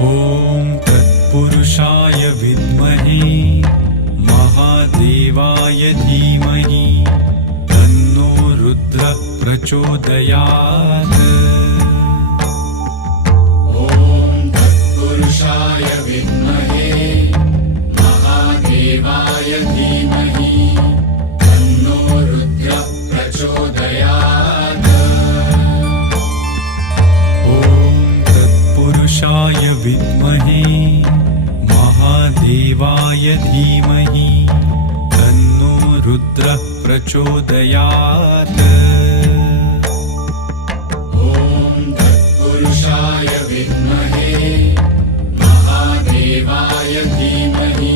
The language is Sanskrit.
ॐ तत्पुरुषाय विद्महे महादेवाय धीमहि तन्नो रुद्रः प्रचोदयात्। ॐ तत्पुरुषाय विद्महे महादेवाय धीमहि तन्नो रुद्रः प्रचोदयात्। पुरुषाय विद्महे महादेवाय धीमहि तन्नो रुद्रः प्रचोदयात्। ॐ तत्पुरुषाय विद्महे महादेवाय धीमहि